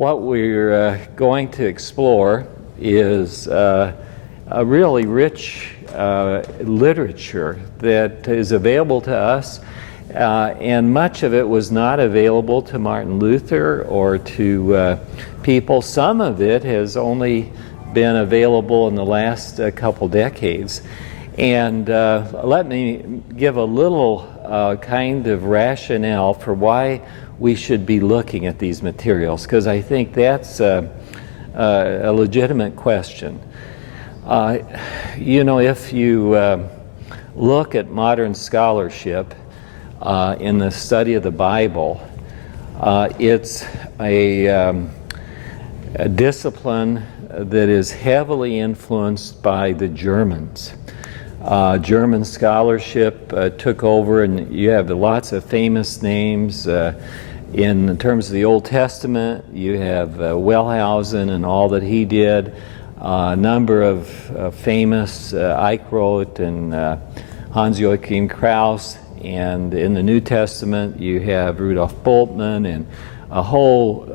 what we're going to explore is a really rich literature that is available to us, and much of it was not available to Martin Luther or to people. Some of it has only been available in the last couple decades. And let me give a little kind of rationale for why we should be looking at these materials, because I think that's a legitimate question. If you look at modern scholarship in the study of the Bible, it's a discipline that is heavily influenced by the Germans. German scholarship took over, and you have lots of famous names. In terms of the Old Testament, you have Wellhausen and all that he did. A number of famous Eichroth and Hans-Joachim Krauss. And in the New Testament, you have Rudolf Bultmann and a whole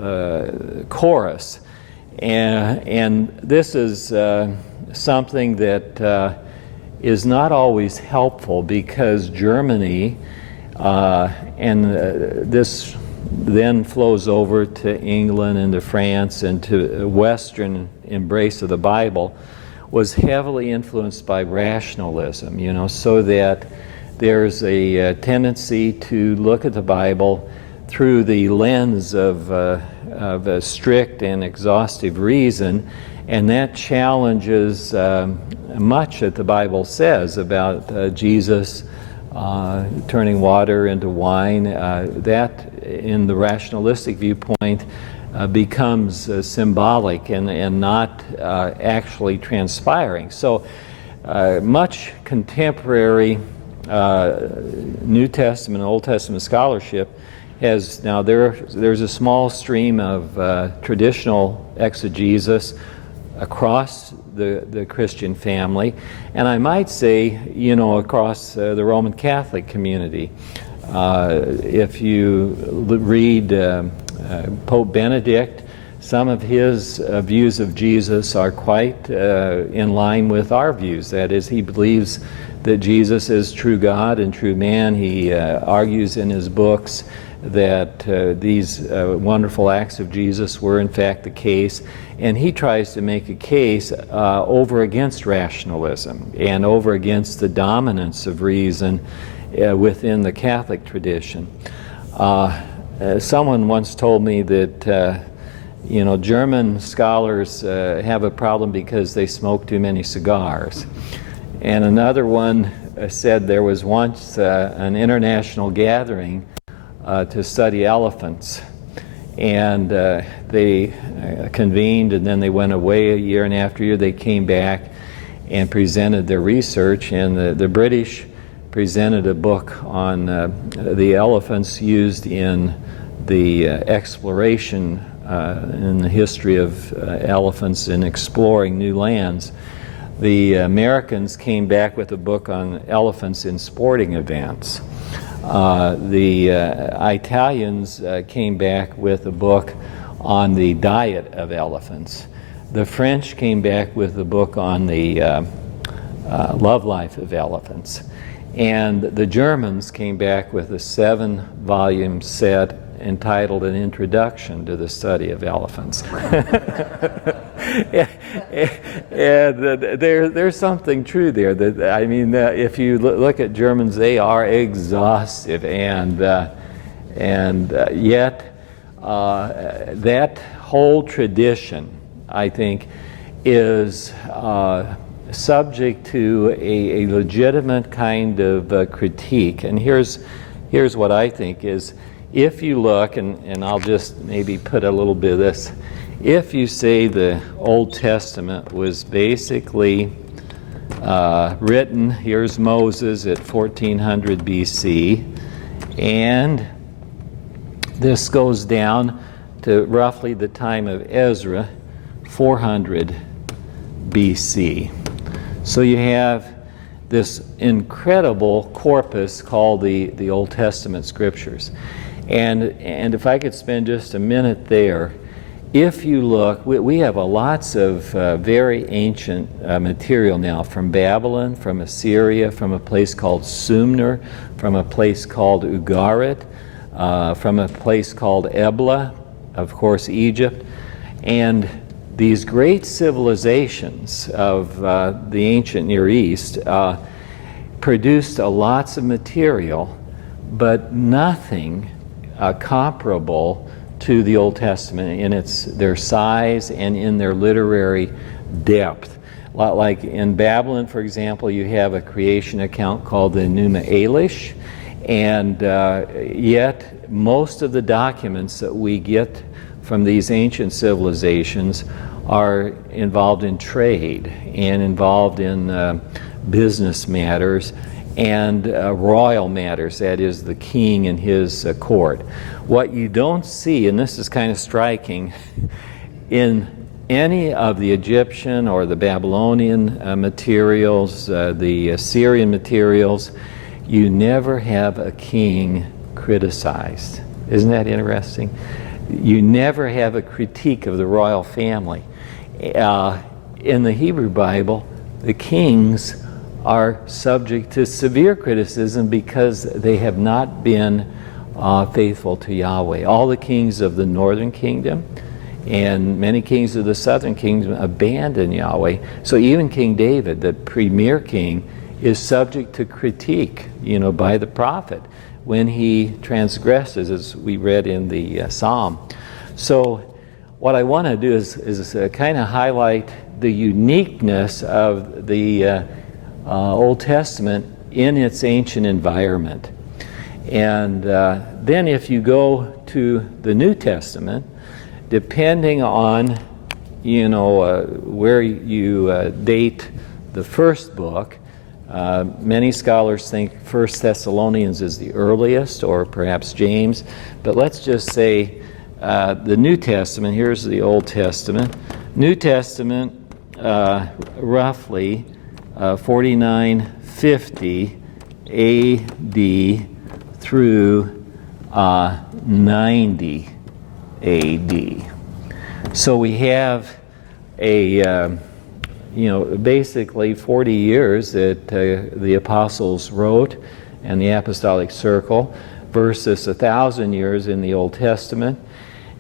chorus. And this is something that is not always helpful, because Germany, this then flows over to England and to France and to Western embrace of the Bible, was heavily influenced by rationalism, so that there's a tendency to look at the Bible through the lens of a strict and exhaustive reason, and that challenges much that the Bible says about Jesus turning water into wine. That, in the rationalistic viewpoint, becomes symbolic and not actually transpiring. So much contemporary New Testament and Old Testament scholarship has now, there's a small stream of traditional exegesis across the Christian family, and I might say, across the Roman Catholic community. If you read Pope Benedict, some of his views of Jesus are quite in line with our views. That is, he believes that Jesus is true God and true man. He argues in his books that these wonderful acts of Jesus were in fact the case, and he tries to make a case over against rationalism and over against the dominance of reason within the Catholic tradition. Someone once told me that German scholars have a problem because they smoke too many cigars. And another one said there was once an international gathering to study elephants, and they convened, and then they went away a year, and after a year they came back and presented their research, and the British presented a book on the elephants used in the exploration in the history of elephants in exploring new lands. The Americans came back with a book on elephants in sporting events. The Italians came back with a book on the diet of elephants. The French came back with a book on the love life of elephants. And the Germans came back with a 7-volume set entitled An Introduction to the Study of Elephants. And there's something true there. If you look at Germans, they are exhaustive, and yet that whole tradition, I think, is subject to a legitimate kind of critique. And here's what I think is, if you look, and I'll just maybe put a little bit of this, if you say the Old Testament was basically written, here's Moses at 1400 BC, and this goes down to roughly the time of Ezra, 400 BC. So you have this incredible corpus called the Old Testament Scriptures. And if I could spend just a minute there, if you look, we have lots of very ancient material now from Babylon, from Assyria, from a place called Sumner, from a place called Ugarit, from a place called Ebla, of course Egypt. And these great civilizations of the ancient Near East produced lots of material, but nothing comparable to the Old Testament in their size and in their literary depth. Like in Babylon, for example, you have a creation account called the Enuma Elish, and yet most of the documents that we get from these ancient civilizations are involved in trade and involved in business matters and royal matters, that is, the king and his court. What you don't see, and this is kind of striking, in any of the Egyptian or the Babylonian materials, the Assyrian materials, you never have a king criticized. Isn't that interesting? You never have a critique of the royal family. In the Hebrew Bible, the kings are subject to severe criticism because they have not been faithful to Yahweh. All the kings of the northern kingdom and many kings of the southern kingdom abandoned Yahweh. So even King David, the premier king, is subject to critique, by the prophet when he transgresses, as we read in the Psalm. So what I want to do is kind of highlight the uniqueness of the Old Testament in its ancient environment. And then if you go to the New Testament, depending on where you date the first book, many scholars think 1 Thessalonians is the earliest, or perhaps James, but let's just say the New Testament. Here's the Old Testament. New Testament, roughly 4950 AD through 90 AD. So we have basically 40 years that the apostles wrote and the apostolic circle versus 1,000 years in the Old Testament.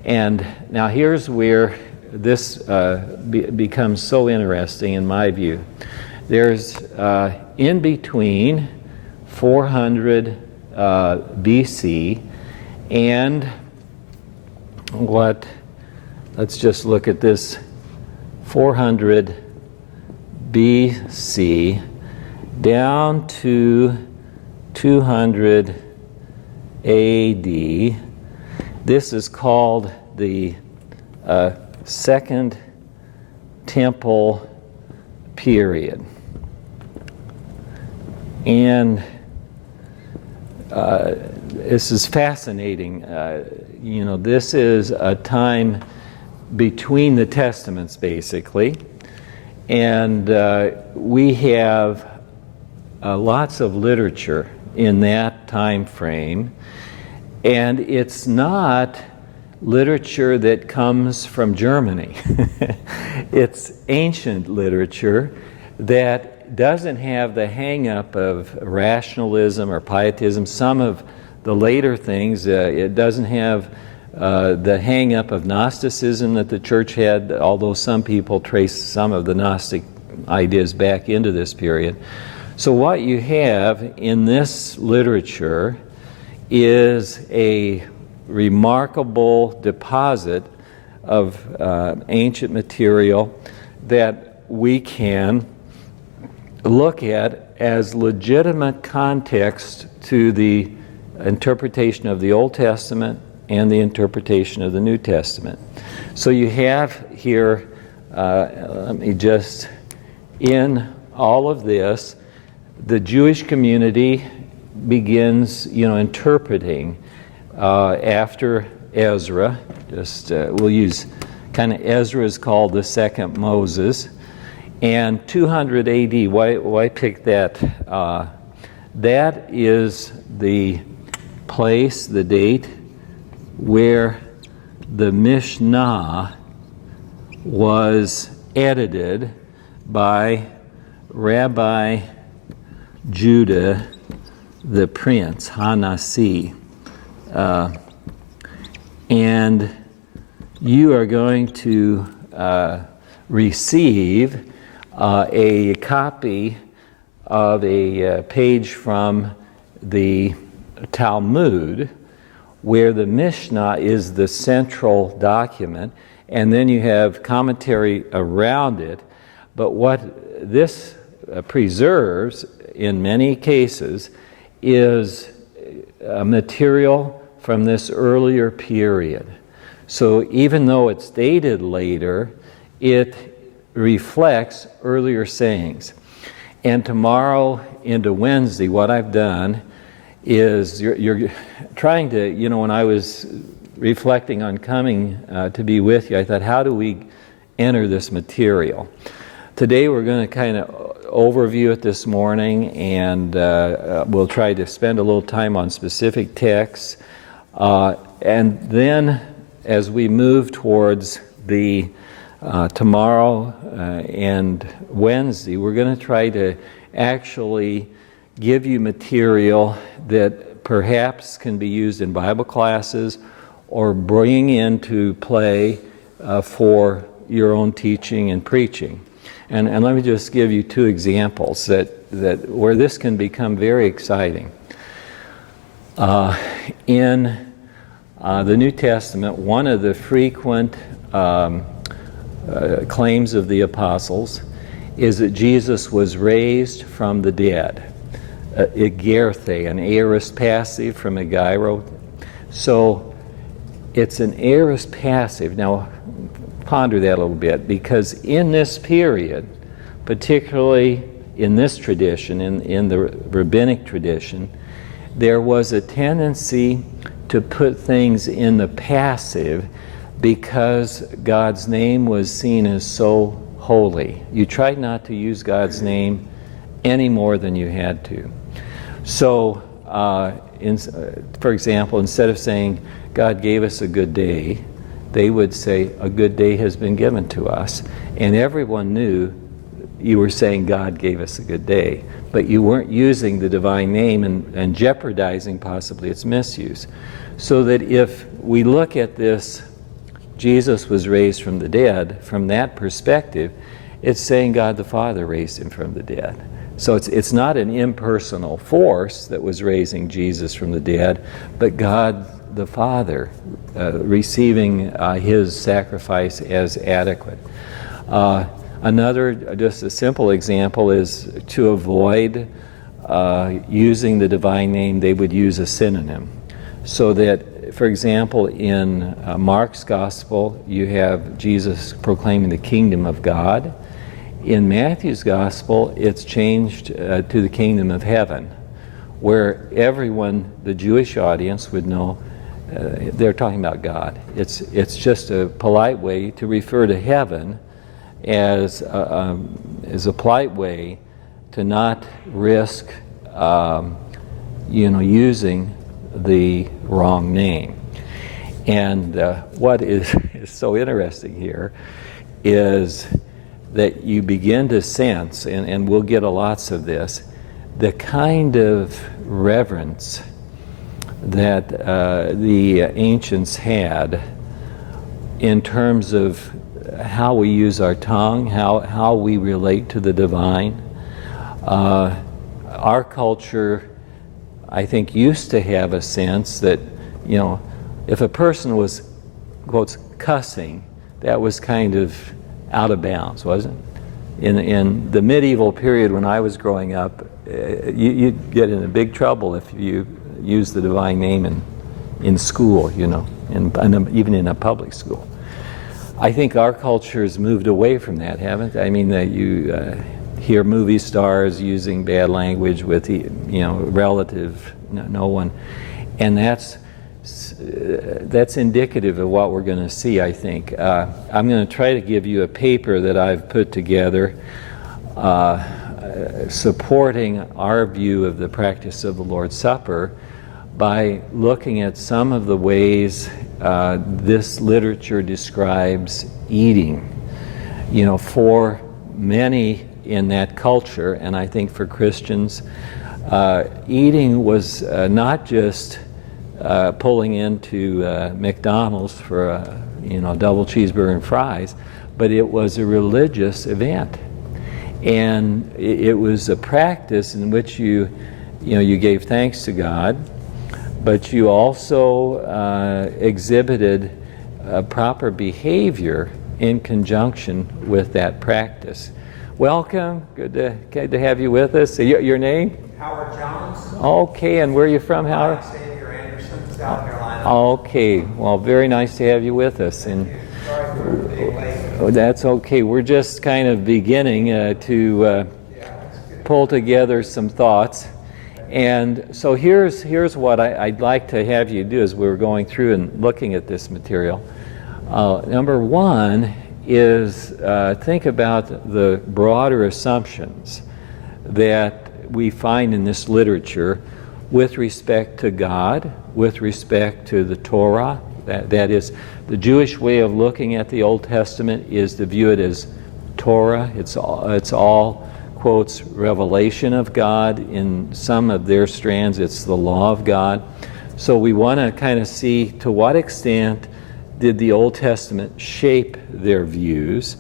And now here's where this becomes so interesting in my view. There's in between 400 BC and let's just look at this, 400 BC down to 200 AD. This is called the Second Temple period. And this is fascinating. This is a time between the Testaments, basically. And we have lots of literature in that time frame. And it's not literature that comes from Germany. It's ancient literature that doesn't have the hang-up of rationalism or pietism. Some of the later things, it doesn't have the hang-up of Gnosticism that the church had, although some people trace some of the Gnostic ideas back into this period. So what you have in this literature is a remarkable deposit of ancient material that we can look at as legitimate context to the interpretation of the Old Testament and the interpretation of the New Testament. So you have here, let me just, in all of this, the Jewish community begins, interpreting after Ezra. We'll use kind of Ezra is called the second Moses, and 200 AD. Why pick that? That is the place, the date where the Mishnah was edited by Rabbi Judah the Prince, Hanasi. And you are going to receive a copy of a page from the Talmud, where the Mishnah is the central document, and then you have commentary around it. But what this preserves in many cases is material from this earlier period. So even though it's dated later, it reflects earlier sayings. And tomorrow into Wednesday, what I've done is you're trying to, when I was reflecting on coming to be with you, I thought, how do we enter this material? Today we're going to kind of overview it this morning, and we'll try to spend a little time on specific texts. And then as we move towards the tomorrow and Wednesday, we're going to try to actually give you material that perhaps can be used in Bible classes or bring into play for your own teaching and preaching. And let me just give you two examples that where this can become very exciting. In the New Testament, one of the frequent claims of the apostles is that Jesus was raised from the dead. Egerthe, an aorist passive from egeiro. So it's an aorist passive. Now ponder that a little bit, because in this period, particularly in this tradition, in the rabbinic tradition, there was a tendency to put things in the passive because God's name was seen as so holy. You tried not to use God's name any more than you had to. So, for example, instead of saying, God gave us a good day, they would say, a good day has been given to us. And everyone knew you were saying God gave us a good day, but you weren't using the divine name and jeopardizing possibly its misuse. So that if we look at this, Jesus was raised from the dead, from that perspective, it's saying God the Father raised him from the dead. So it's not an impersonal force that was raising Jesus from the dead, but God the Father receiving his sacrifice as adequate. Another, just a simple example, is to avoid using the divine name, they would use a synonym. So that, for example, in Mark's Gospel, you have Jesus proclaiming the kingdom of God. In Matthew's Gospel, it's changed to the kingdom of heaven, where everyone, the Jewish audience, would know they're talking about God. It's just a polite way to refer to heaven as a polite way to not risk, using the wrong name. And what is so interesting here is that you begin to sense, and we'll get lots of this, the kind of reverence that the ancients had in terms of how we use our tongue, how we relate to the divine. Our culture, I think, used to have a sense that, if a person was, quotes, cussing, that was kind of out of bounds, wasn't it? In the medieval period when I was growing up, you'd get in a big trouble if you used the divine name in school, even in a public school. I think our culture has moved away from that, haven't it? I mean, you hear movie stars using bad language with, relative, no one. And that's indicative of what we're going to see, I think. I'm going to try to give you a paper that I've put together supporting our view of the practice of the Lord's Supper by looking at some of the ways this literature describes eating. For many in that culture, and I think for Christians, eating was not just pulling into McDonald's for a double cheeseburger and fries, but it was a religious event. And it was a practice in which you gave thanks to God, but you also exhibited proper behavior in conjunction with that practice. Welcome. Good to have you with us. Your name? Howard Johns. Okay, and where are you from, Howard? Xavier Anderson, South Carolina. Okay, well, very nice to have you with us. And sorry for being late. that's okay. We're just kind of beginning to pull together some thoughts. And so here's what I'd like to have you do as we're going through and looking at this material. Number one is think about the broader assumptions that we find in this literature with respect to God, with respect to the Torah. That is, the Jewish way of looking at the Old Testament is to view it as Torah. It's all quotes revelation of God. In some of their strands, it's the law of God. So we want to kind of see to what extent did the Old Testament shape their views.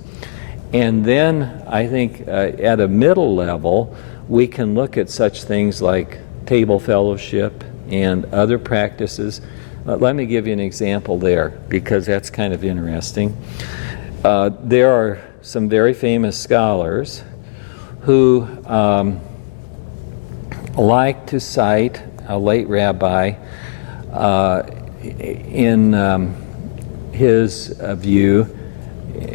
And then I think at a middle level, we can look at such things like table fellowship and other practices. Let me give you an example there, because that's kind of interesting. There are some very famous scholars who like to cite a late rabbi in his view.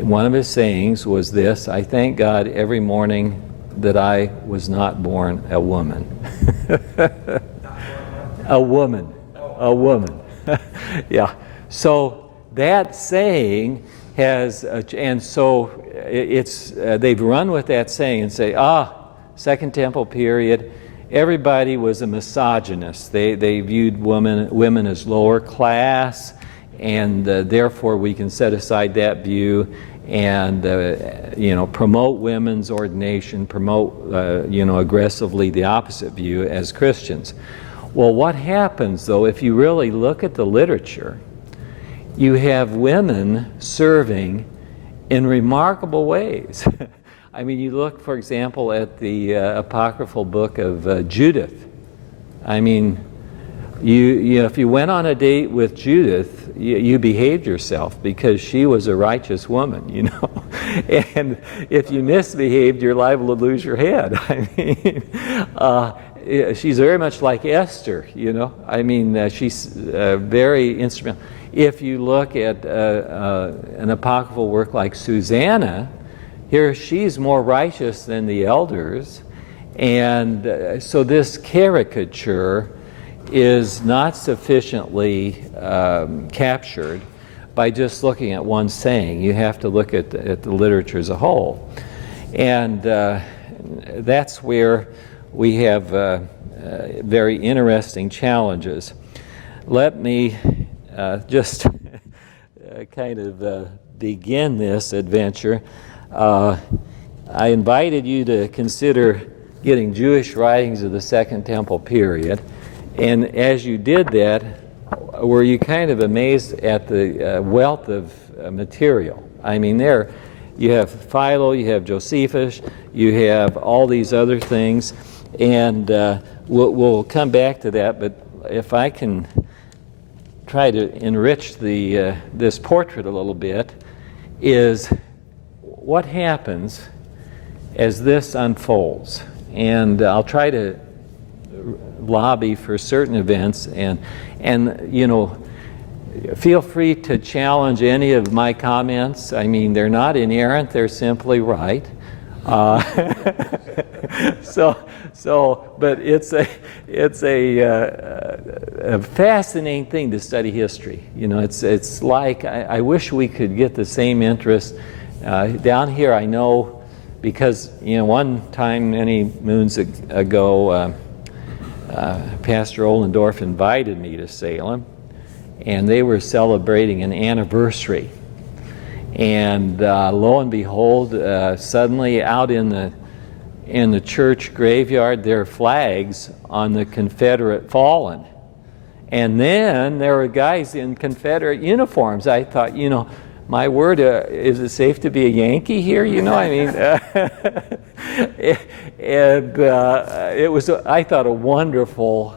One of his sayings was this: "I thank God every morning that I was not born a woman." A woman. Yeah. So that saying has, and so it's they've run with that saying and say, Second Temple period, everybody was a misogynist. They viewed women as lower class, and therefore we can set aside that view and promote women's ordination, promote aggressively the opposite view as Christians. Well, what happens though, if you really look at the literature, you have women serving in remarkable ways. I mean, you look, for example, at the apocryphal book of Judith. I mean, if you went on a date with Judith, you behaved yourself because she was a righteous woman, And if you misbehaved, you're liable to lose your head. I mean, she's very much like Esther, I mean, she's very instrumental. If you look at an apocryphal work like Susanna, here she's more righteous than the elders, and so this caricature is not sufficiently captured by just looking at one saying. You have to look at the literature as a whole, and that's where we have very interesting challenges. Let me just kind of begin this adventure. I invited you to consider getting Jewish writings of the Second Temple period, and as you did that, were you kind of amazed at the wealth of material? I mean, there you have Philo, you have Josephus, you have all these other things, and we'll come back to that, but if I can try to enrich this portrait a little bit, is what happens as this unfolds. And I'll try to lobby for certain events, and feel free to challenge any of my comments. I mean, they're not inerrant, they're simply right. But it's a fascinating thing to study history. It's like I wish we could get the same interest down here. I know because one time many moons ago, Pastor Ohlendorf invited me to Salem, and they were celebrating an anniversary. And lo and behold, suddenly out in the church graveyard, there are flags on the Confederate fallen. And then there were guys in Confederate uniforms. I thought, my word, is it safe to be a Yankee here? I mean, and it was, I thought, a wonderful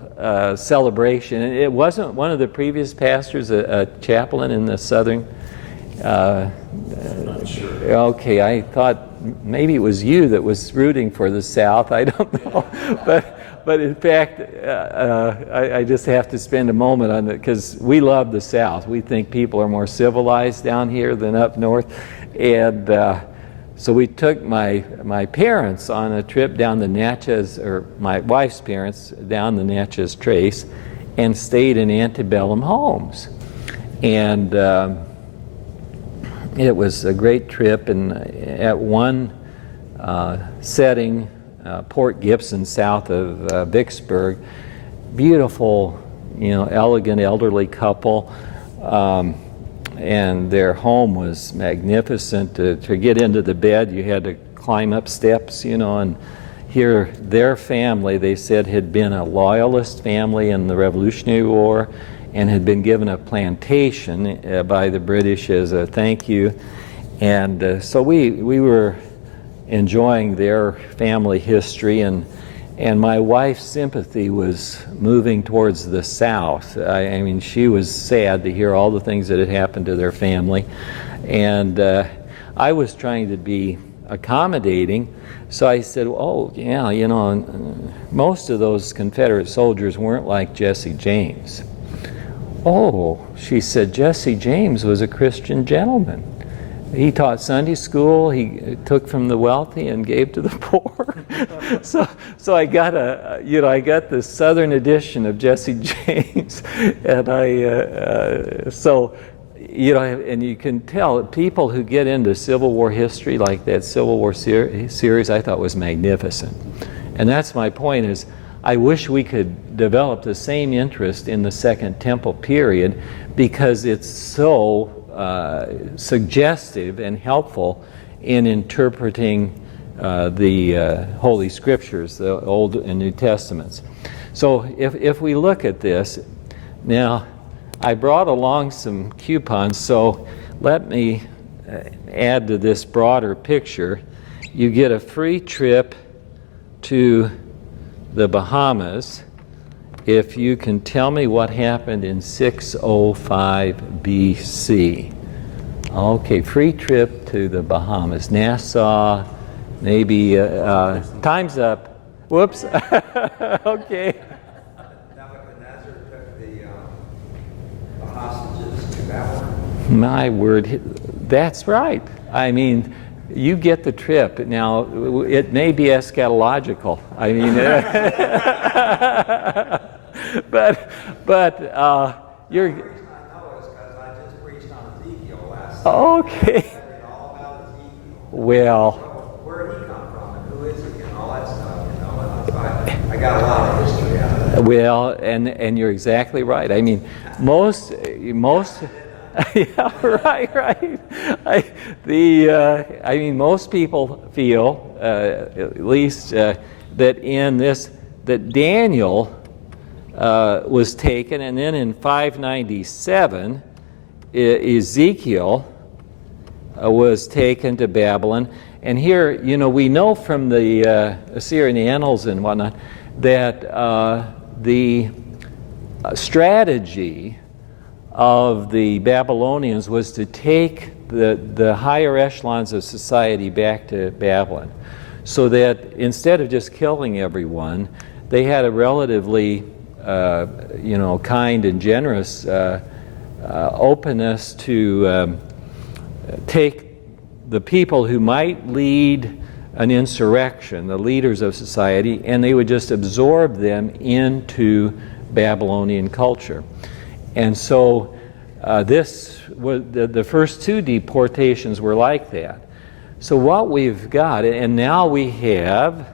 celebration. And it wasn't one of the previous pastors, a chaplain in the southern. I'm not sure. Okay, I thought maybe it was you that was rooting for the South. I don't know, but in fact, I just have to spend a moment on it because we love the South. We think people are more civilized down here than up north, and so we took my parents on a trip down the Natchez, or my wife's parents down the Natchez Trace, and stayed in antebellum homes, and it was a great trip. And at one setting, Port Gibson, south of Vicksburg, beautiful, elegant elderly couple, and their home was magnificent. To get into the bed, you had to climb up steps, and here their family, they said, had been a loyalist family in the Revolutionary War and had been given a plantation by the British as a thank you. And so we were enjoying their family history, and my wife's sympathy was moving towards the South. I mean, she was sad to hear all the things that had happened to their family, and I was trying to be accommodating. So I said, oh yeah, most of those Confederate soldiers weren't like Jesse James. Oh, she said, Jesse James was a Christian gentleman. He taught Sunday school. He took from the wealthy and gave to the poor. so I got I got the Southern edition of Jesse James, and and you can tell people who get into Civil War history, like that Civil War series, I thought was magnificent. And that's my point, is I wish we could develop the same interest in the Second Temple period, because it's so suggestive and helpful in interpreting the Holy Scriptures, the Old and New Testaments. So if we look at this, now I brought along some coupons, so let me add to this broader picture. You get a free trip to the Bahamas if you can tell me what happened in 605 BC. Okay, free trip to the Bahamas. Nassau, maybe, time's up. Whoops. Okay. Nebuchadnezzar took the hostages to Babylon. My word, that's right. I mean, you get the trip. Now, it may be eschatological. I mean, but you're. The reason I know is because I just preached on Ezekiel last Okay. Sunday. All about Ezekiel. Well. Where did he come from and who is he and all that stuff, and that's why I got a lot of history out of that. Well, and you're exactly right. I mean, most. Yeah, right. I mean, most people feel, at least, that in this, that Daniel was taken, and then in 597, Ezekiel was taken to Babylon. And here, we know from the Assyrian annals and whatnot that the strategy of the Babylonians was to take the higher echelons of society back to Babylon, so that instead of just killing everyone, they had a relatively kind and generous openness to take the people who might lead an insurrection, the leaders of society, and they would just absorb them into Babylonian culture. And so this was the first two deportations were like that. So what we've got, and now we have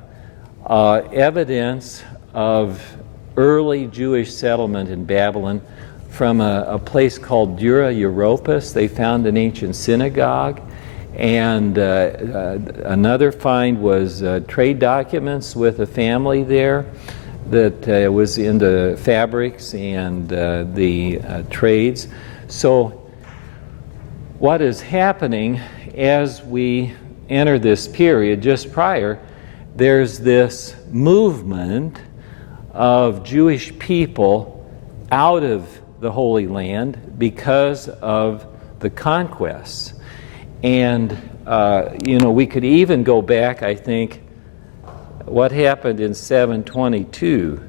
evidence of early Jewish settlement in Babylon from a place called Dura Europos. They found an ancient synagogue. And another find was trade documents with a family there that was into fabrics and the trades. So what is happening as we enter this period just prior, there's this movement of Jewish people out of the Holy Land because of the conquests. And, we could even go back, I think, what happened in 722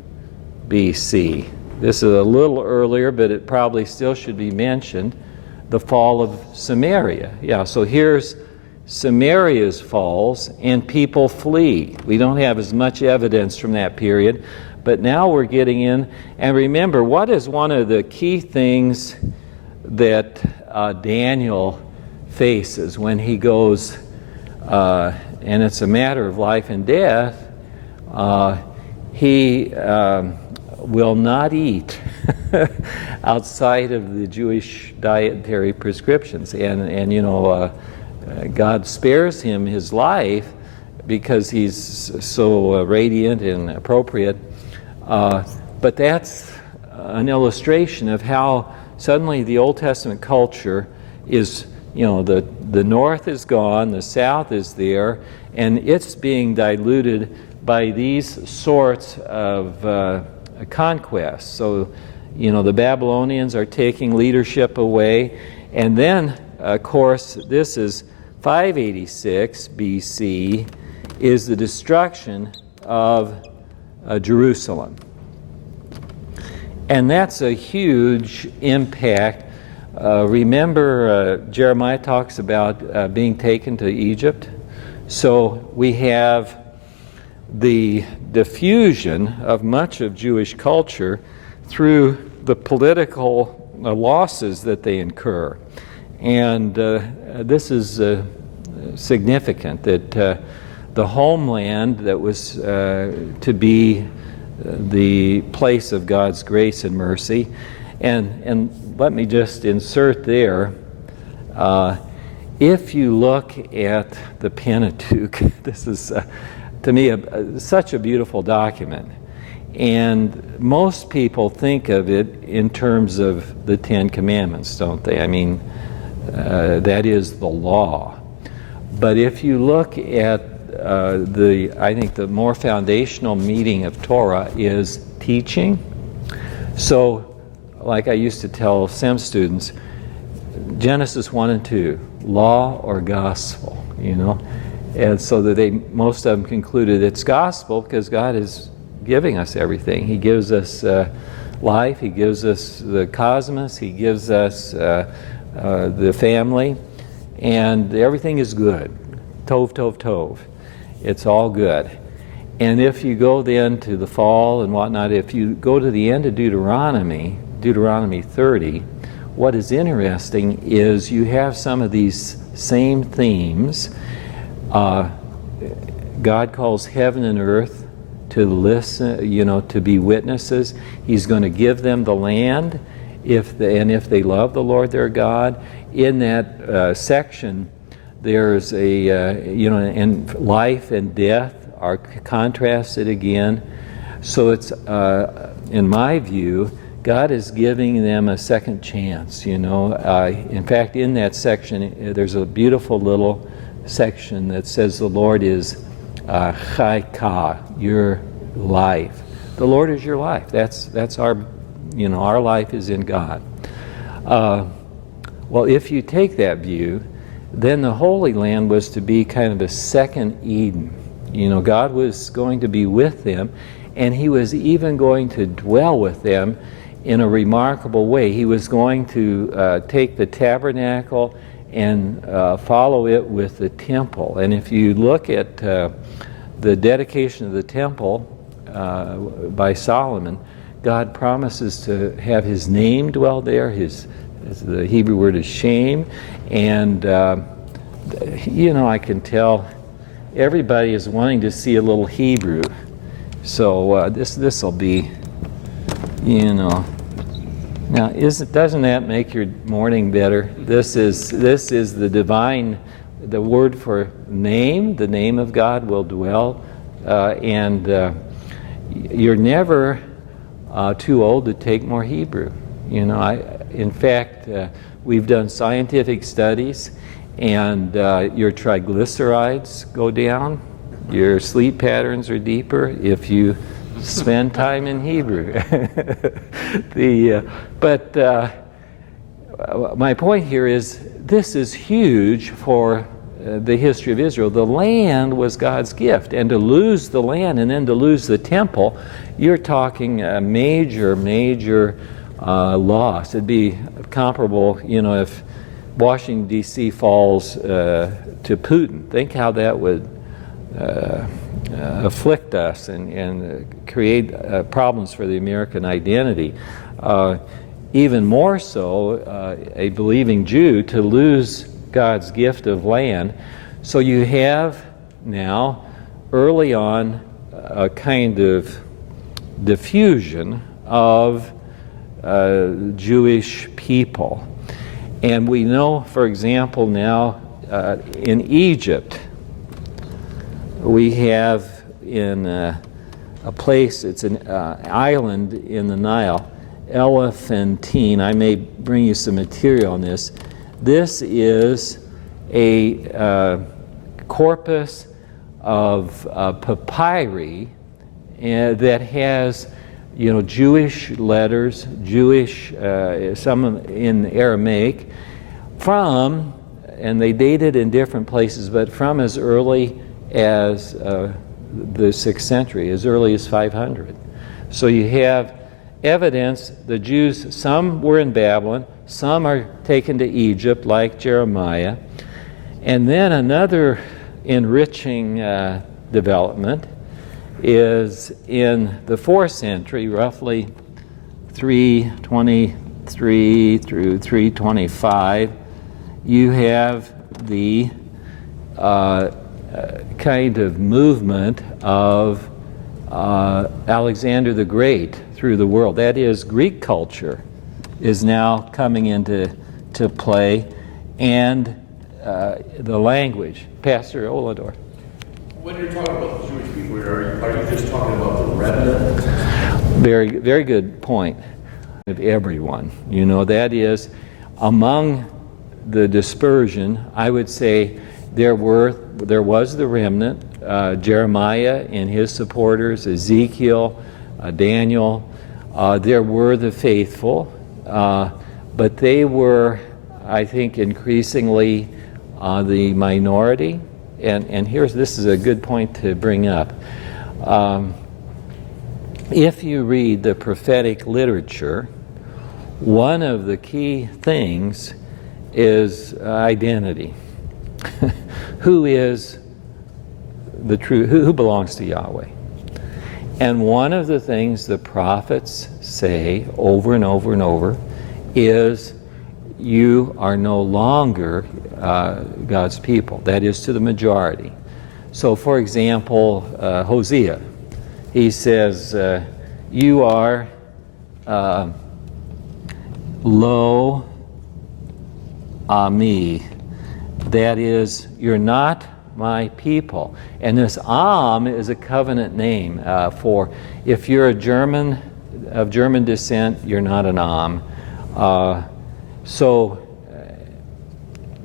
BC. This is a little earlier, but it probably still should be mentioned, the fall of Samaria. Yeah, so here's Samaria's falls, and people flee. We don't have as much evidence from that period, but now we're getting in. And remember, what is one of the key things that Daniel faces when he goes, and it's a matter of life and death? He will not eat outside of the Jewish dietary prescriptions. And God spares him his life because he's so radiant and appropriate. But that's an illustration of how suddenly the Old Testament culture is, the north is gone, the south is there, and it's being diluted by these sorts of conquests. So, the Babylonians are taking leadership away. And then, of course, this is 586 BC, is the destruction of Jerusalem. And that's a huge impact. Remember, Jeremiah talks about being taken to Egypt. So we have the diffusion of much of Jewish culture through the political losses that they incur. And this is significant, that the homeland that was to be the place of God's grace and mercy. And let me just insert there, if you look at the Pentateuch, this is, to me, such a beautiful document. And most people think of it in terms of the Ten Commandments, don't they? I mean, that is the law. But if you look at I think the more foundational meaning of Torah is teaching. So, like I used to tell SEM students, Genesis 1 and 2, law or gospel, And so that most of them concluded it's gospel because God is giving us everything. He gives us life, He gives us the cosmos, He gives us the family, and everything is good. Tov, tov, tov. It's all good. And if you go then to the fall and whatnot, if you go to the end of Deuteronomy 30, what is interesting is you have some of these same themes. God calls heaven and earth to listen, to be witnesses. He's going to give them the land if they love the Lord their God. In that section, there's and life and death are contrasted again. So it's, in my view, God is giving them a second chance, In fact, in that section, there's a beautiful little section that says the Lord is Chai-ka, your life. The Lord is your life. That's our, our life is in God. Well, if you take that view, then the Holy Land was to be kind of a second Eden. God was going to be with them, and He was even going to dwell with them in a remarkable way. He was going to take the tabernacle and follow it with the temple. And if you look at the dedication of the temple by Solomon, God promises to have His name dwell there. The Hebrew word is shame. And, I can tell everybody is wanting to see a little Hebrew. So this will be, Now, doesn't that make your morning better? This is the divine, the word for name. The name of God will dwell, and you're never too old to take more Hebrew. You know, in fact, we've done scientific studies, and your triglycerides go down, your sleep patterns are deeper if you spend time in Hebrew. But my point here is this is huge for the history of Israel. The land was God's gift, and to lose the land and then to lose the temple, you're talking a major loss. It'd be comparable, you know, if Washington, D.C. falls to Putin. Think how that would afflict us and create problems for the American identity. Even more so, a believing Jew to lose God's gift of land. So you have now, early on, a kind of diffusion of Jewish people. And we know, for example, now in Egypt, we have in a place, it's an island in the Nile, Elephantine. I may bring you some material on this. This is a corpus of papyri that has, you know, Jewish letters, Jewish, some in Aramaic, from, and they date it in different places, but from as early as the 6th century, as early as 500. So you have evidence the Jews, some were in Babylon, some are taken to Egypt, like Jeremiah. And then another enriching development is in the 4th century, roughly 323 through 325, you have the kind of movement of Alexander the Great through the world. That is, Greek culture is now coming into play, and the language. Pastor Olador. When you're talking about the Jewish people, are you just talking about the remnant? Very, very good point. Of everyone, you know, that is, among the dispersion, I would say there was the remnant, Jeremiah and his supporters, Ezekiel, Daniel. There were the faithful, but they were, I think, increasingly the minority. And this is a good point to bring up. If you read the prophetic literature, one of the key things is identity. Who is the true, who belongs to Yahweh? And one of the things the prophets say over and over and over is, you are no longer God's people. That is, to the majority. So, for example, Hosea, he says, you are lo ami. That is, you're not my people. And this Am is a covenant name for, if you're a German, of German descent, you're not an Am.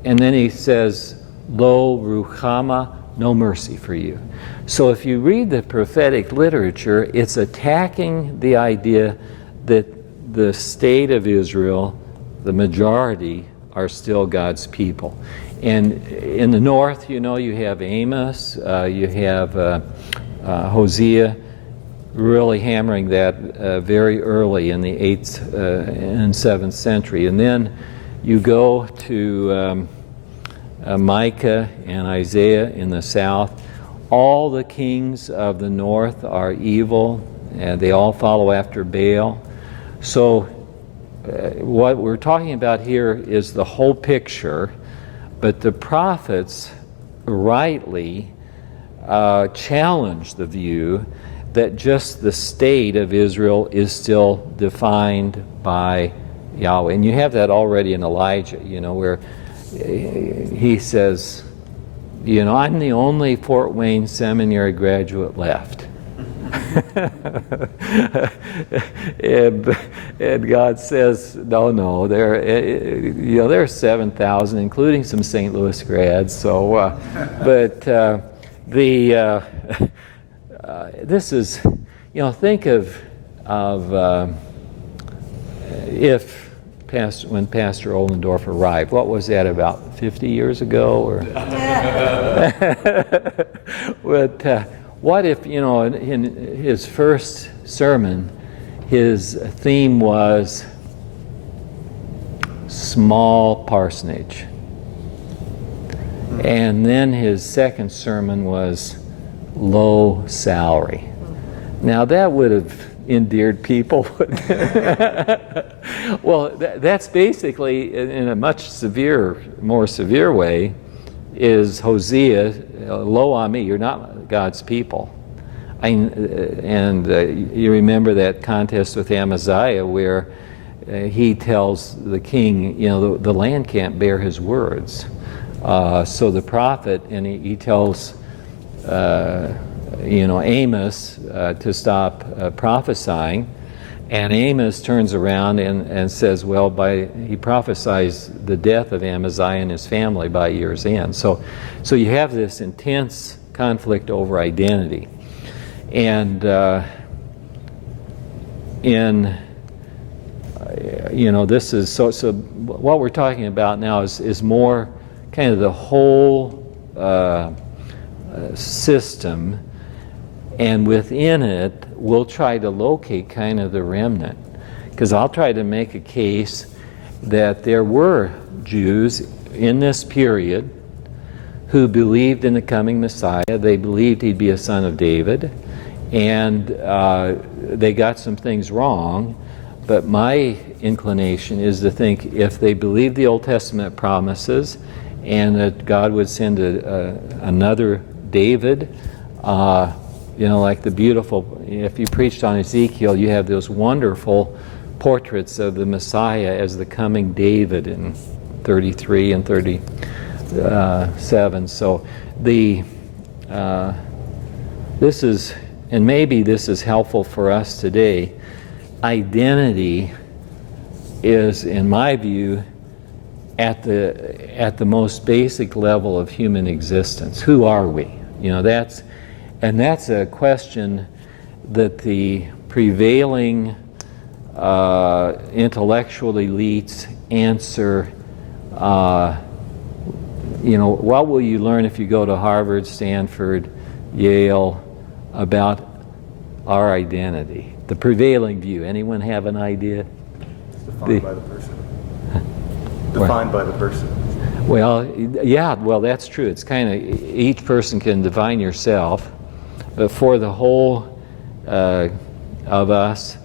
And then he says, lo ruchama, no mercy for you. So if you read the prophetic literature, it's attacking the idea that the state of Israel, the majority, are still God's people. And in the north, you know, you have Amos, you have Hosea, really hammering that very early in the 8th and 7th century. And then you go to Micah and Isaiah in the south. All the kings of the north are evil, and they all follow after Baal. So what we're talking about here is the whole picture, but the prophets rightly challenge the view that just the state of Israel is still defined by Yahweh. And you have that already in Elijah, where he says, I'm the only Fort Wayne Seminary graduate left. and God says, no, there are 7,000, including some St. Louis grads. So, this is, think of when Pastor Ollendorf arrived. What was that, about 50 years ago? Or but what if, in his first sermon, his theme was small parsonage. And then his second sermon was low salary. Now that would have endeared people. Well, that's basically, in a much more severe way, is Hosea, lo on me, you're not God's people. You remember that contest with Amaziah where he tells the king, the land can't bear his words. So the prophet, and he tells Amos to stop prophesying, and Amos turns around and says, he prophesies the death of Amaziah and his family by year's end. So you have this intense conflict over identity. And this is so what we're talking about now is more kind of the whole system, and within it we'll try to locate kind of the remnant, because I'll try to make a case that there were Jews in this period who believed in the coming Messiah. They believed he'd be a son of David, and they got some things wrong. But my inclination is to think if they believed the Old Testament promises and that God would send another David, like the beautiful, if you preached on Ezekiel, you have those wonderful portraits of the Messiah as the coming David in 33 and 37. So this is, and maybe this is helpful for us today, identity is, in my view, at the most basic level of human existence. Who are we? That's a question that the prevailing intellectual elites answer. What will you learn if you go to Harvard, Stanford, Yale about our identity? The prevailing view. Anyone have an idea? Defined by the person. Defined by the person. Well, yeah, that's true. It's kind of, each person can define yourself. But for the whole of us,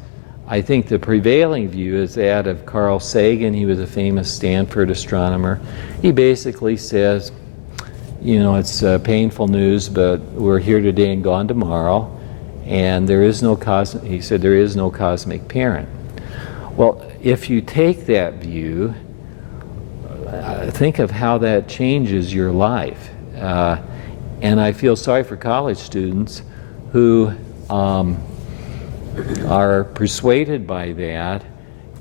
I think the prevailing view is that of Carl Sagan. He was a famous Stanford astronomer. He basically says, it's painful news, but we're here today and gone tomorrow. And there is no he said there is no cosmic parent. Well, if you take that view, think of how that changes your life. And I feel sorry for college students who are persuaded by that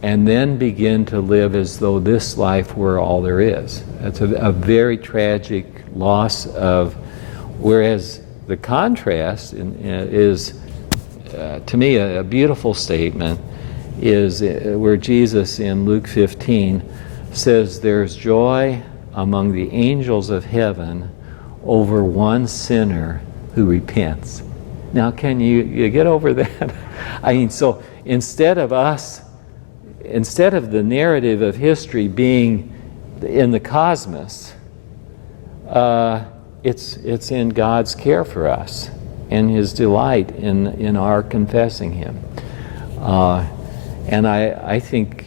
and then begin to live as though this life were all there is. That's a very tragic loss of, whereas the contrast is, to me, a beautiful statement, is where Jesus in Luke 15 says there's joy among the angels of heaven over one sinner who repents. Now, can you get over that? I mean, so instead of the narrative of history being in the cosmos, it's in God's care for us and His delight in our confessing Him. And I think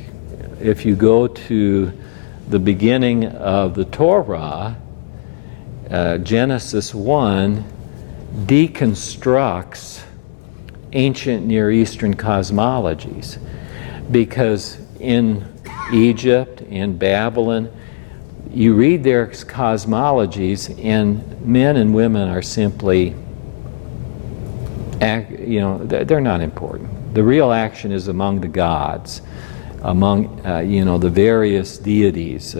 if you go to the beginning of the Torah, Genesis 1 deconstructs ancient Near Eastern cosmologies, because in Egypt and Babylon, you read their cosmologies, and men and women are simply, they're not important. The real action is among the gods, among, the various deities,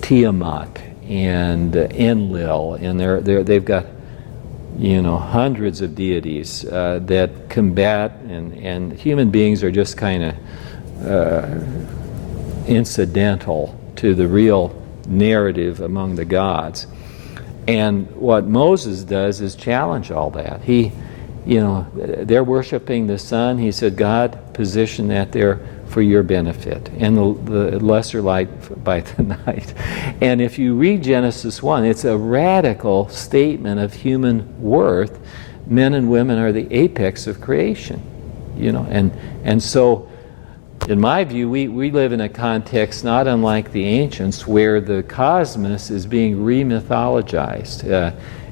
Tiamat and Enlil, and they've got, hundreds of deities that combat, and human beings are just kind of incidental to the real narrative among the gods. And what Moses does is challenge all that. They're worshiping the sun. He said, God positioned that there for your benefit, and the lesser light by the night. And if you read Genesis 1, it's a radical statement of human worth. Men and women are the apex of creation, and so in my view, we live in a context not unlike the ancients, where the cosmos is being remythologized,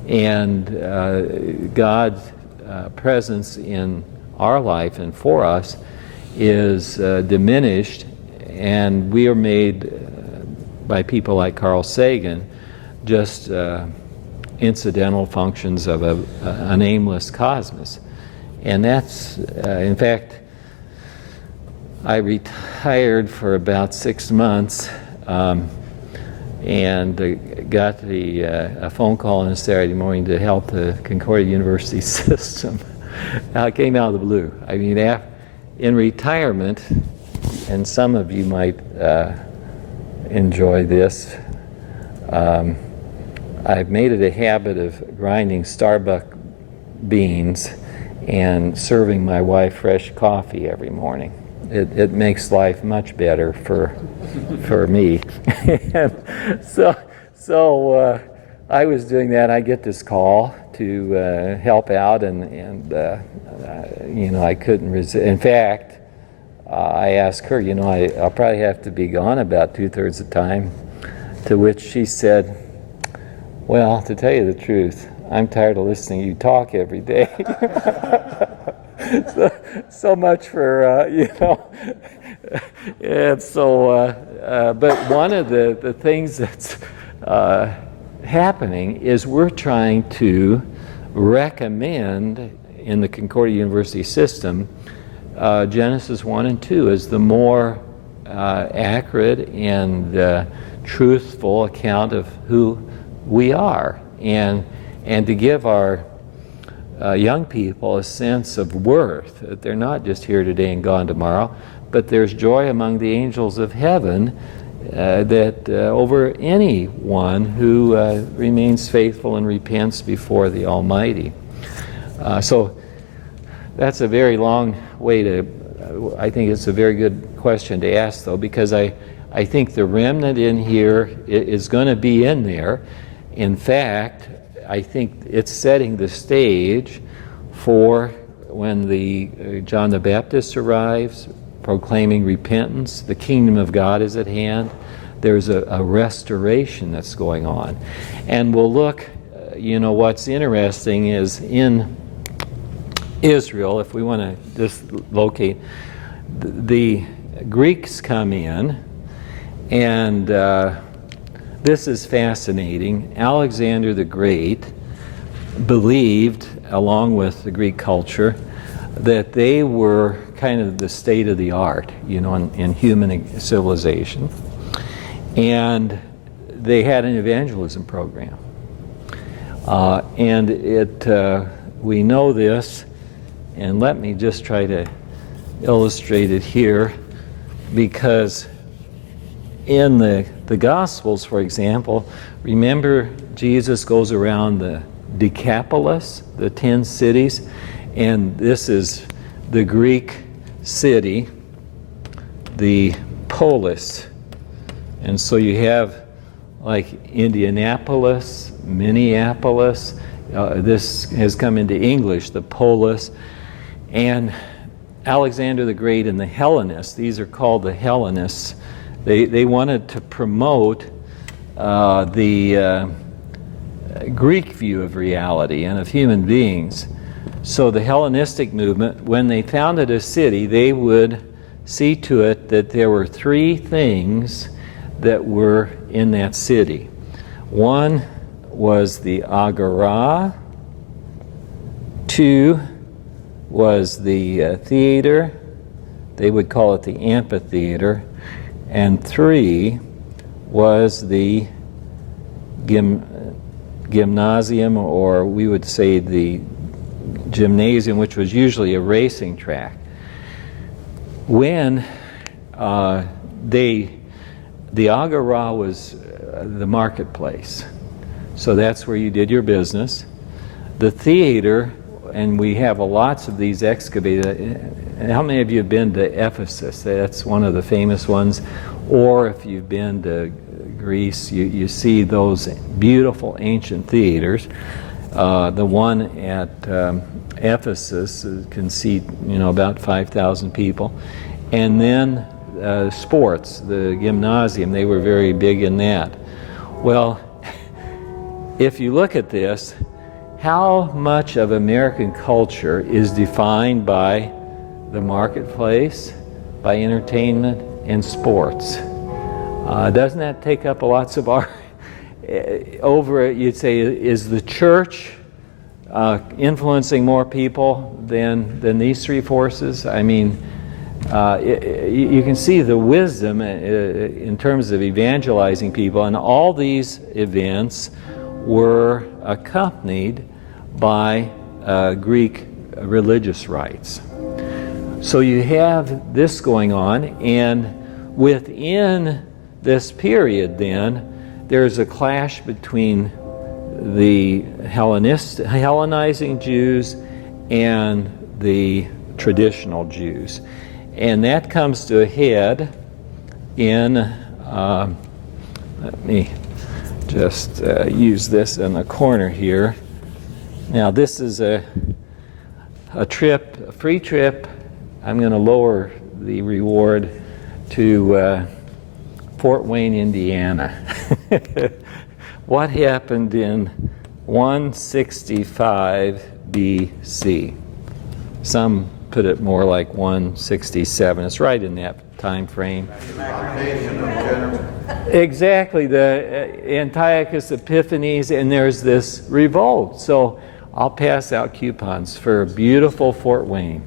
and God's presence in our life and for us is diminished, and we are made by people like Carl Sagan just incidental functions of an aimless cosmos. And that's, in fact, I retired for about 6 months and got a phone call on a Saturday morning to help the Concordia University system. It came out of the blue. I mean, in retirement, and some of you might enjoy this, I've made it a habit of grinding Starbucks beans and serving my wife fresh coffee every morning. It makes life much better for me. And so I was doing that. I get this call to help out, and I couldn't resist. In fact, I asked her, I'll probably have to be gone about 2/3 of the time, to which she said, well, to tell you the truth, I'm tired of listening to you talk every day. so much for, and so, but one of the things that's happening is we're trying to recommend in the Concordia University system Genesis 1 and 2 as the more accurate and truthful account of who we are, and to give our young people a sense of worth, that they're not just here today and gone tomorrow, but there's joy among the angels of heaven that over anyone who remains faithful and repents before the Almighty. So that's a very long way to, I think it's a very good question to ask, though, because I think the remnant in here is going to be in there. In fact, I think it's setting the stage for when John the Baptist arrives, proclaiming repentance. The kingdom of God is at hand. There's a restoration that's going on. And we'll look, what's interesting is in Israel, if we want to just locate, the Greeks come in, and this is fascinating. Alexander the Great believed, along with the Greek culture, that they were kind of the state of the art, in human civilization. And they had an evangelism program. And we know this, and let me just try to illustrate it here, because in the Gospels, for example, remember Jesus goes around the Decapolis, the 10 cities, and this is the Greek city, the polis. And so you have like Indianapolis, Minneapolis, this has come into English, the polis, and Alexander the Great and the Hellenists, these are called the Hellenists, they wanted to promote the Greek view of reality and of human beings. So the Hellenistic movement, when they founded a city, they would see to it that there were three things that were in that city. One was the agora, two was the theater, they would call it the amphitheater, and three was the gymnasium, or we would say the gymnasium, which was usually a racing track. When the agora was the marketplace, so that's where you did your business. The theater, and we have lots of these excavated. How many of you have been to Ephesus? That's one of the famous ones. Or if you've been to Greece, you see those beautiful ancient theaters. The one at Ephesus can seat, about 5,000 people. And then sports, the gymnasium, they were very big in that. Well, if you look at this, how much of American culture is defined by the marketplace, by entertainment, and sports? Doesn't that take up lots of our over it? You'd say, is the church influencing more people than these three forces? I mean, you can see the wisdom in terms of evangelizing people, and all these events were accompanied by Greek religious rites. So you have this going on, and within this period then, there's a clash between the Hellenizing Jews and the traditional Jews. And that comes to a head in, let me just use this in the corner here. Now this is a free trip. I'm going to lower the reward to Fort Wayne, Indiana. What happened in 165 BC? Some put it more like 167. It's right in that time frame. Exactly, the Antiochus Epiphanes, and there's this revolt. So I'll pass out coupons for beautiful Fort Wayne.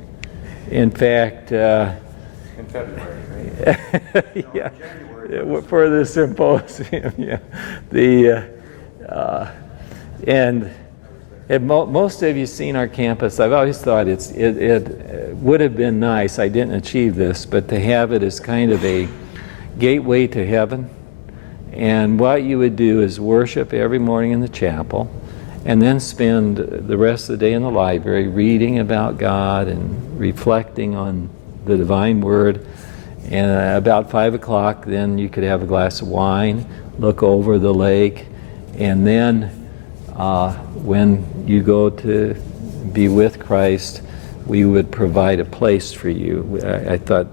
In fact, In February, right? yeah, for the symposium, yeah. Most of you seen our campus. I've always thought it would have been nice, I didn't achieve this, but to have it as kind of a gateway to heaven. And what you would do is worship every morning in the chapel, and then spend the rest of the day in the library reading about God and reflecting on the divine word. And about 5 o'clock, then you could have a glass of wine, look over the lake, and then when you go to be with Christ, we would provide a place for you. I thought,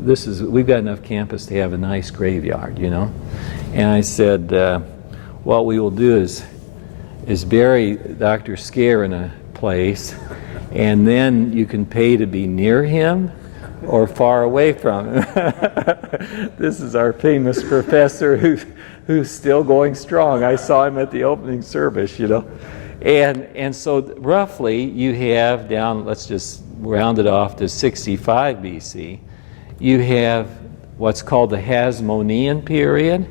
we've got enough campus to have a nice graveyard, And I said, what we will do is bury Dr. Scare in a place, and then you can pay to be near him or far away from him. This is our famous professor who's still going strong. I saw him at the opening service, And so roughly you have down, let's just round it off to 65 BC, you have what's called the Hasmonean period.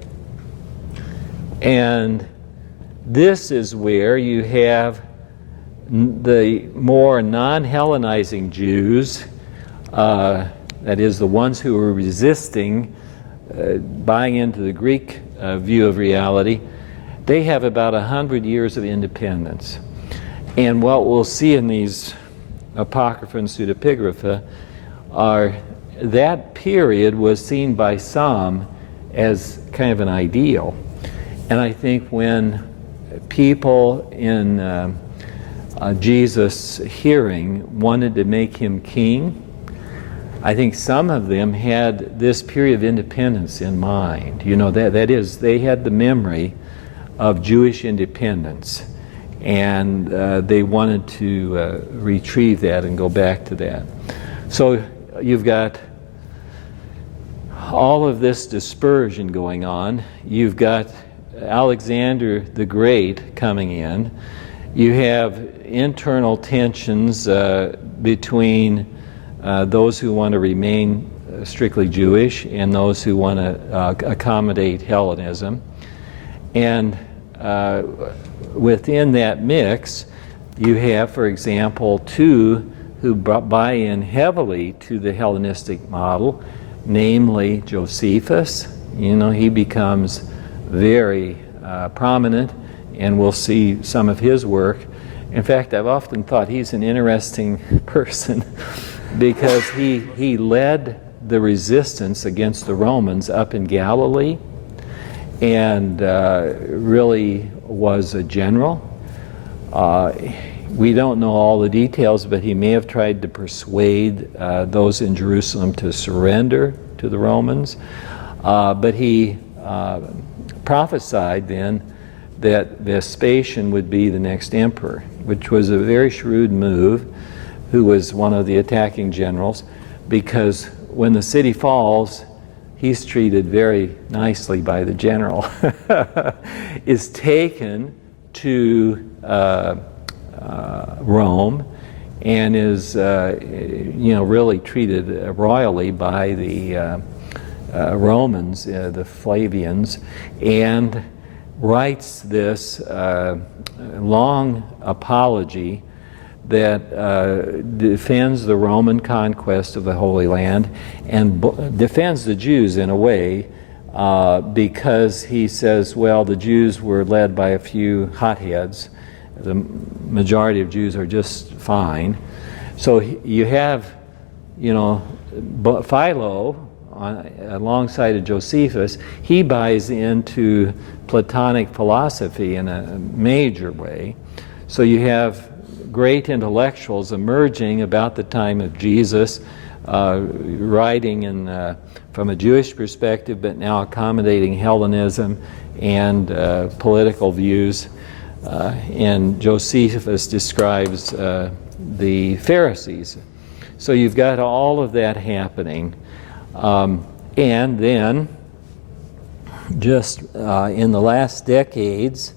And this is where you have the more non-Hellenizing Jews, that is, the ones who were resisting buying into the Greek view of reality. They have about 100 years of independence. And what we'll see in these Apocrypha and Pseudepigrapha are that period was seen by some as kind of an ideal. And I think when people in Jesus' hearing wanted to make him king, I think some of them had this period of independence in mind. That is, they had the memory of Jewish independence, and they wanted to retrieve that and go back to that. So you've got all of this dispersion going on. You've got Alexander the Great coming in. You have internal tensions between those who want to remain strictly Jewish and those who want to accommodate Hellenism. And within that mix, you have, for example, two who buy in heavily to the Hellenistic model, namely Josephus. You know, he becomes very prominent, and we'll see some of his work. In fact, I've often thought he's an interesting person because he led the resistance against the Romans up in Galilee and really was a general. We don't know all the details, but he may have tried to persuade those in Jerusalem to surrender to the Romans. But he prophesied then that Vespasian would be the next emperor, which was a very shrewd move, who was one of the attacking generals, because when the city falls, he's treated very nicely by the general, is taken to Rome and is really treated royally by the Romans, the Flavians, and writes this long apology that defends the Roman conquest of the Holy Land and defends the Jews in a way, because he says, well, the Jews were led by a few hotheads. The majority of Jews are just fine. So you have, Philo alongside of Josephus. He buys into Platonic philosophy in a major way. So you have great intellectuals emerging about the time of Jesus, writing from a Jewish perspective, but now accommodating Hellenism and political views. And Josephus describes the Pharisees. So you've got all of that happening. And then, just in the last decades,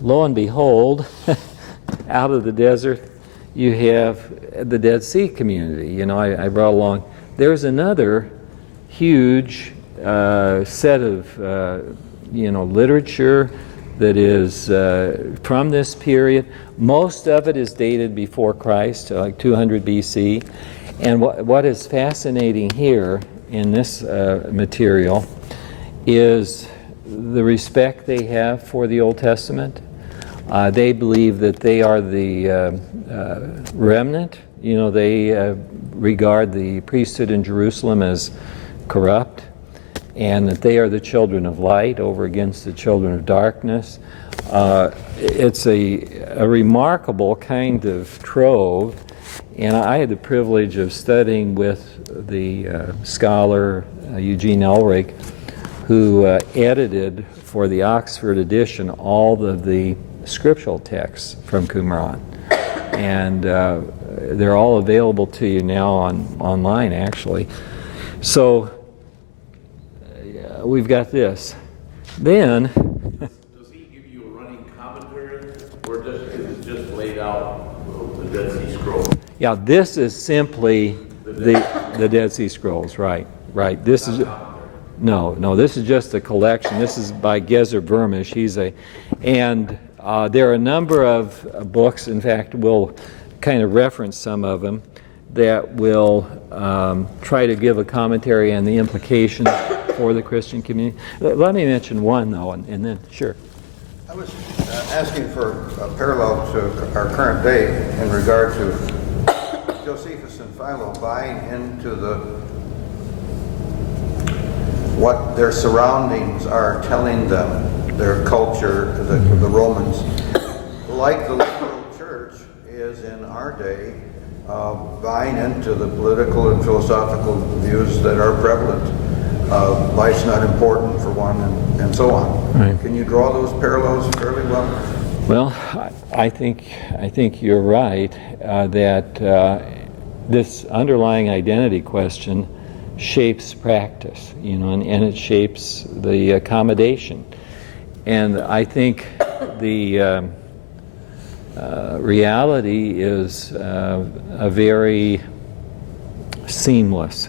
lo and behold, out of the desert, you have the Dead Sea community. I brought along, there's another huge set of, literature that is from this period. Most of it is dated before Christ, like 200 BC. And what is fascinating here in this material is the respect they have for the Old Testament. They believe that they are the remnant. They regard the priesthood in Jerusalem as corrupt, and that they are the children of light over against the children of darkness. It's a remarkable kind of trove, and I had the privilege of studying with the scholar Eugene Elric, who edited for the Oxford edition all of the scriptural texts from Qumran. And they're all available to you now online, actually. So we've got this. Then, does he give you a running commentary, or is it just laid out the Dead Sea Scrolls? yeah, this is simply the Dead Sea Scrolls, right? This is no. This is just a collection. This is by Gezer Vermish. And there are a number of books. In fact, we'll kind of reference some of them that will try to give a commentary on the implications for the Christian community. Let me mention one, though, and then, sure. I was asking for a parallel to our current day in regard to Josephus and Philo buying into what their surroundings are telling them, their culture, the Romans, like the liberal church is in our day, buying into the political and philosophical views that are prevalent. Life's not important for one, and so on. Right. Can you draw those parallels fairly well? Well, I think you're right that this underlying identity question shapes practice, and it shapes the accommodation. And I think the reality is a very seamless,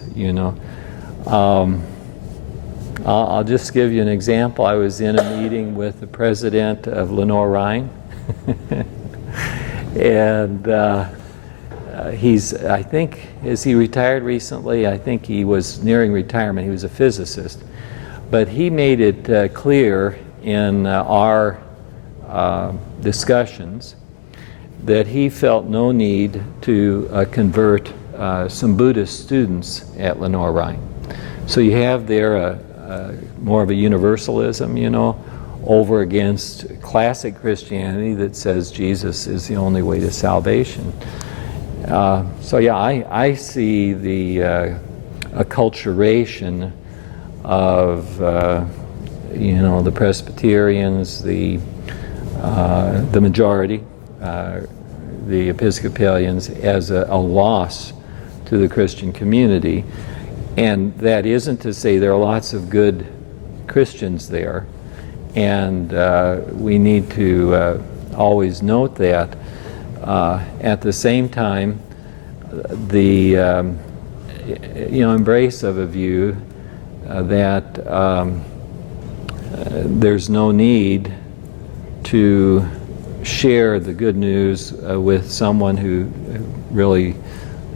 I'll just give you an example. I was in a meeting with the president of Lenore-Rhine, and I think, is he retired recently? I think he was nearing retirement. He was a physicist. But he made it clear in our discussions that he felt no need to convert some Buddhist students at Lenore-Rhine. So you have there more of a universalism, over against classic Christianity that says Jesus is the only way to salvation. So yeah, I see the acculturation of the Presbyterians, the majority, the Episcopalians, as a loss to the Christian community. And that isn't to say there are lots of good Christians there, and we need to always note that. At the same time, the embrace of a view that there's no need to share the good news with someone who really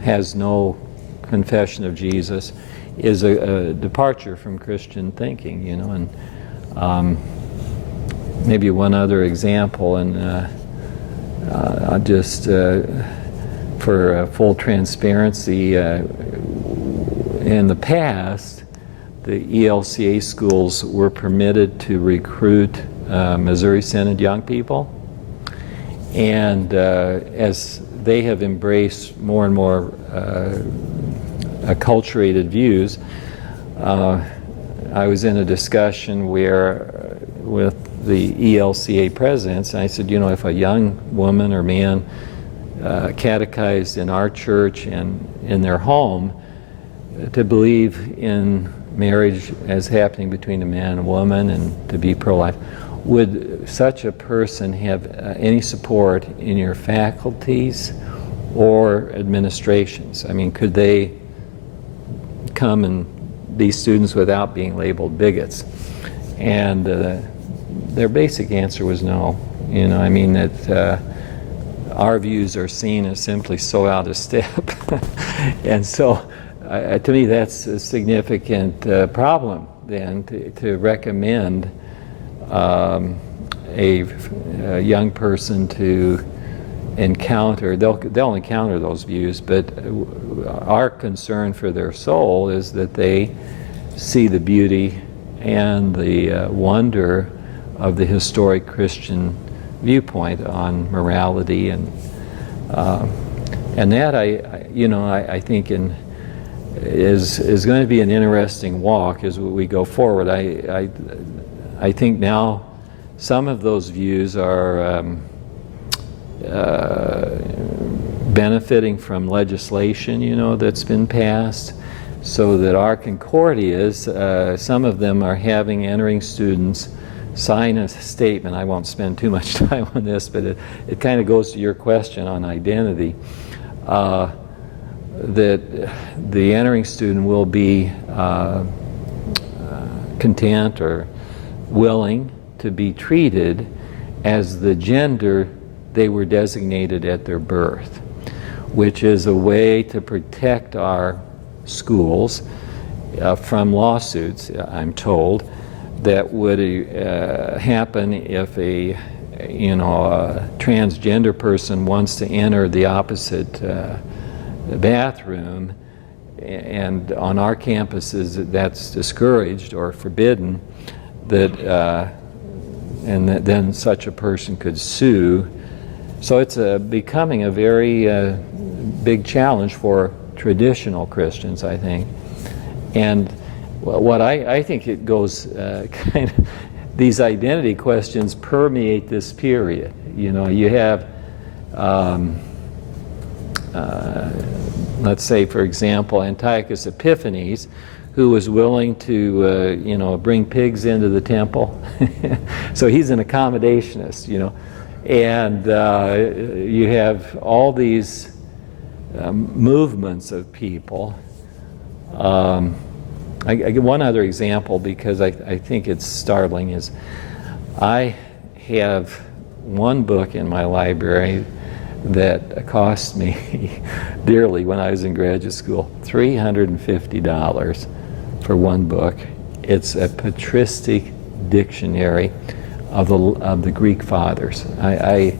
has no confession of Jesus is a departure from Christian thinking, and maybe one other example, and I'll just, for full transparency, in the past, the ELCA schools were permitted to recruit Missouri Synod young people, and as they have embraced more and more acculturated views, I was in a discussion with the ELCA presidents, and I said, if a young woman or man catechized in our church and in their home to believe in marriage as happening between a man and a woman and to be pro-life, would such a person have any support in your faculties or administrations? I mean, could they come and be students without being labeled bigots? And their basic answer was no. That our views are seen as simply so out of step. And so, to me, that's a significant problem then to recommend a young person to encounter. They'll encounter those views, but our concern for their soul is that they see the beauty and the wonder of the historic Christian viewpoint on morality, and that I think is going to be an interesting walk as we go forward. I think now some of those views are benefiting from legislation, that's been passed, so that our Concordias, some of them are having entering students sign a statement. I won't spend too much time on this, but it kind of goes to your question on identity, that the entering student will be content or willing to be treated as the gender they were designated at their birth, which is a way to protect our schools from lawsuits, I'm told, that would happen if a transgender person wants to enter the opposite bathroom, and on our campuses that's discouraged or forbidden, and then such a person could sue. So it's becoming a very big challenge for traditional Christians, I think. And what I think it goes kind of, these identity questions permeate this period. You have let's say, for example, Antiochus Epiphanes, who was willing to, bring pigs into the temple. So he's an accommodationist, And you have all these movements of people. I give one other example because I think it's startling is I have one book in my library that cost me dearly when I was in graduate school, $350 for one book. It's a patristic dictionary of the Greek fathers. I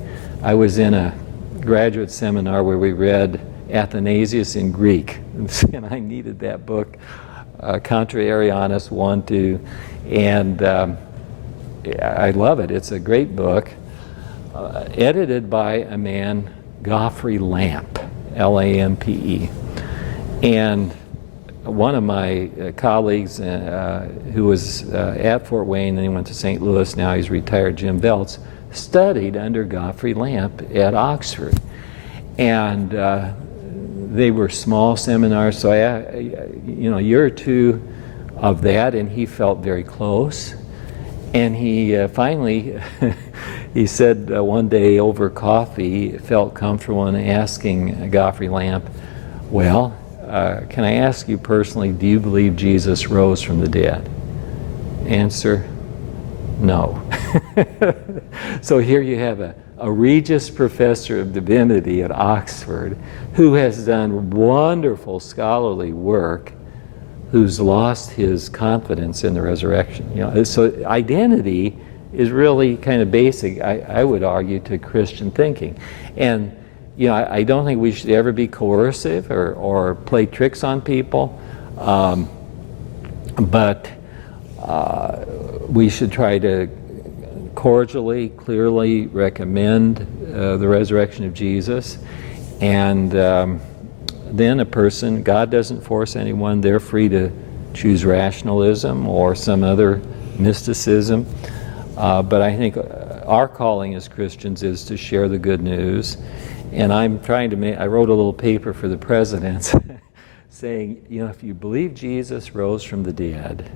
was in a graduate seminar where we read Athanasius in Greek, and I needed that book, Contra Arianis 1, 2, and I love it. It's a great book, edited by a man, Geoffrey Lampe, Lampe. And one of my colleagues who was at Fort Wayne, and he went to St. Louis, now he's retired, Jim Veltz, studied under Geoffrey Lampe at Oxford. And they were small seminars, so a year or two of that, and he felt very close. And he finally, he said one day over coffee, felt comfortable in asking Geoffrey Lampe, well, can I ask you personally, do you believe Jesus rose from the dead? Answer, no. So here you have a Regius Professor of Divinity at Oxford who has done wonderful scholarly work, who's lost his confidence in the resurrection. So identity is really kind of basic, I would argue, to Christian thinking. And I don't think we should ever be coercive or play tricks on people, but we should try to cordially, clearly recommend the resurrection of Jesus. And then a person, God doesn't force anyone, they're free to choose rationalism or some other mysticism. But I think our calling as Christians is to share the good news. And I'm trying to I wrote a little paper for the presidents saying, if you believe Jesus rose from the dead,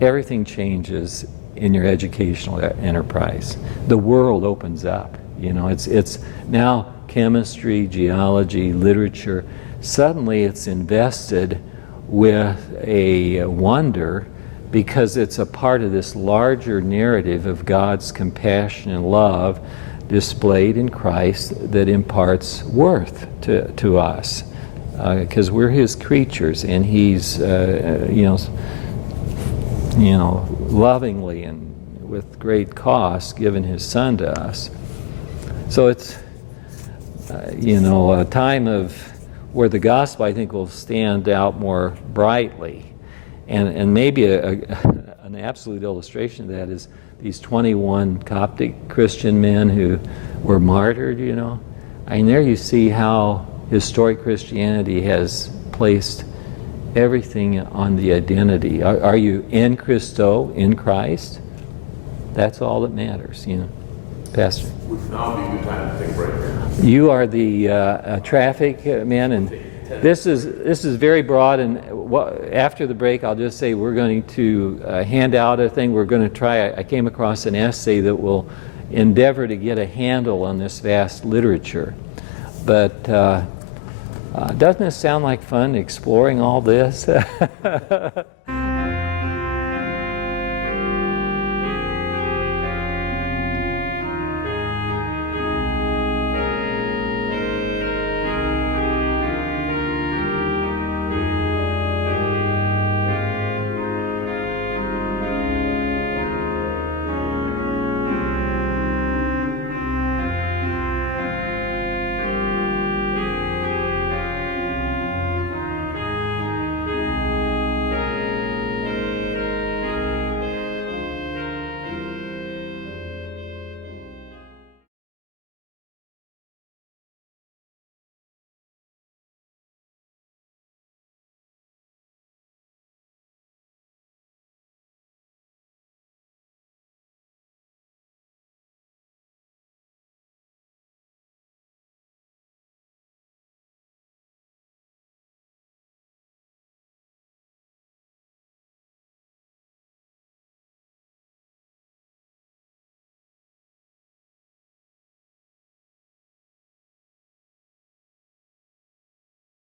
everything changes in your educational enterprise. The world opens up. It's now chemistry, geology, literature. Suddenly it's invested with a wonder because it's a part of this larger narrative of God's compassion and love displayed in Christ that imparts worth to us, because we're His creatures, and He's, lovingly and with great cost given His Son to us. So it's, a time of where the gospel, I think, will stand out more brightly, and maybe an absolute illustration of that is these 21 Coptic Christian men who were martyred, there you see how historic Christianity has placed everything on the identity. Are you in Christo, in Christ? That's all that matters, Pastor. Would now be a good time to take a break. You are the traffic man, and this is very broad, and after the break I'll just say we're going to hand out a thing. We're going to try, I came across an essay that will endeavor to get a handle on this vast literature. But doesn't it sound like fun exploring all this?